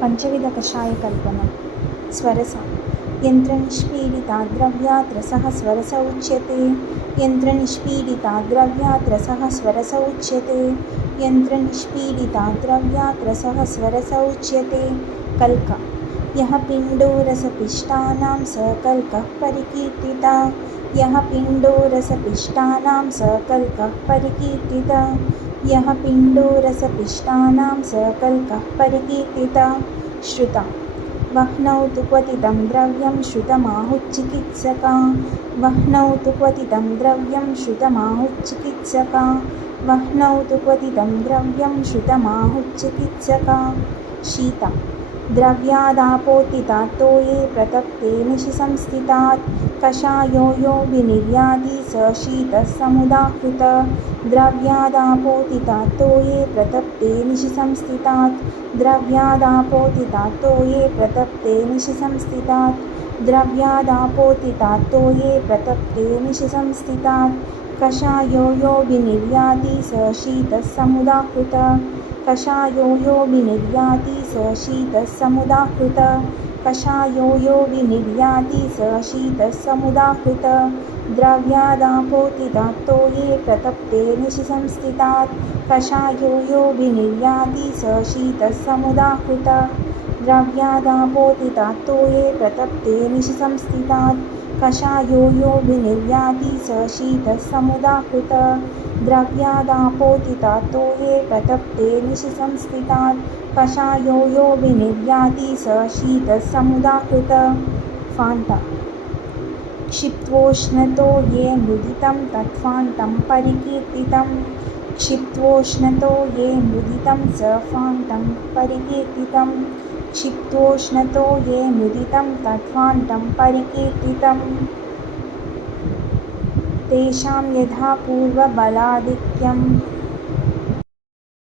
पञ्चविधकषायकल्पनं। स्वरस यन्त्रनिष्पीडिता द्रव्यात् रसः स्वरस उच्यते। यन्त्रनिष्पीडिता द्रव्यात् रसः स्वरस उच्यते। यन्त्रनिष्पीडिता द्रव्यात् रसः स्वरस उच्यते। कल्क यः पिण्डो रसपिष्टानां स कल्कः परिकीर्तितः। यः पिण्डो रसपिष्टानां स कल्कः परिकीर्तितः। यः पिण्डो रसपिष्टानां स कल्कः परिकीर्तितः। श्रुता वह्नौ तु क्वथितं द्रव्यं श्रुतमाहुश्चिकित्सका। वह्नौ तु क्वथितं द्रव्यं श्रुतमाहुश्चिकित्सका। वह्नौ तु क्वथितं द्रव्यं श्रुतमाहुश्चिकित्सका। शीता द्रव्यादापोतितात् तोये प्रतप्ते निशि संस्थितात्। कषायो यो विनिर्याति स शीतः समुदाहृतः। द्रव्यादापोतितात् तोये प्रतप्ते निशि संस्थितात्। द्रव्यादापोतितात् तोये प्रतप्ते निशि संस्थितात्। द्रव्यादापोतितात् तोये प्रतप्ते निशि संस्थितात्। कषायो यो विनिर्याति स शीतः समुदाहृतः। कषायो यो विनिर्याति स शीतः समुदाहृतः। कषायो यो विनिर्याति स शीतः समुदाहृतः। द्रव्यादापोतितात् तोये प्रतप्ते निशि संस्थितात्। कषायो यो विनिर्याति स शीतः समुदाहृतः। द्रव्यादापोतितात् तोये प्रतप्ते निशि संस्थितात्। कषायो यो विनिर्याति स शीतः समुदाहृतः। द्रव्यादापोतितात् तोये प्रतप्ते निशि संस्थितात्। कषायो यो विनिर्याति स शीतः समुदाहृतः। फाण्टा क्षिप्त्वोष्णतो ये मुदितं तत्फाण्टं परिकीर्तितं। क्षिप्त्वोष्णतो ये मुदितं स फाण्टं परिकीर्तितं। क्षिप्त्वोष्णतो ये मुदितं तत्फाण्टं परिकीर्तितं। तेषां यथा पूर्वबलाधिक्यं